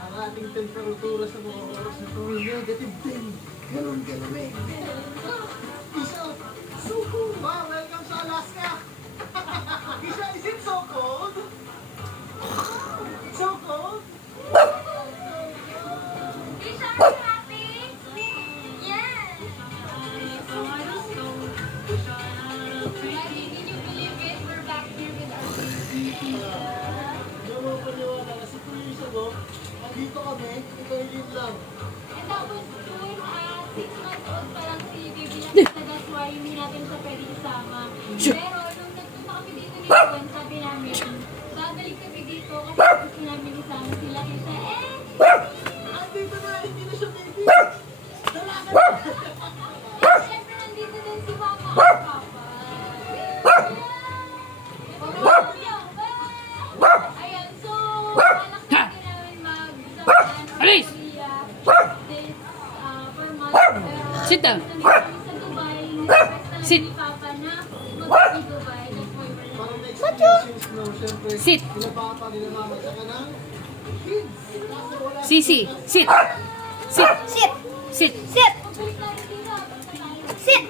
Ang ating temperatura sa mga oras na ito ay negative 10. Ganun kalamig. Isa, so cool. Wow, welcome sa Alaska. Isa, is it so cold? So cold? Isha, are you happy? Yes. Daddy, can you believe it? We're back here with our baby. Hindi mo paniwala kasi kung yung isa ko, andito kami, ito yung lang. And tapos, soon, 6 months old pa lang si baby Nakita. That's why hindi natin siya pwede isama. Pero, nung nagpunta kami dito ni Juan, sabi namin, babalik kami dito kasi gusto namin isama sila Isha. Andito na, hindi na siya baby. Dalaga na. Siyempre, nandito din si Mama at Papa. Ayan, so, balak natin namin mag-Japan or Alis! Korea this per month. Pero, Sit down. gusto namin sa Dubai, request na lang Sit. ni Papa na mag-Dubai. That's why we're Parang here. na-experiences no, syempre. Sit. Nila papa, nila mama, saka ng kids. Kaso wala Sisi, sit. Sit. Sit! Sit. Sit! Magbalik tayo dito. Sit!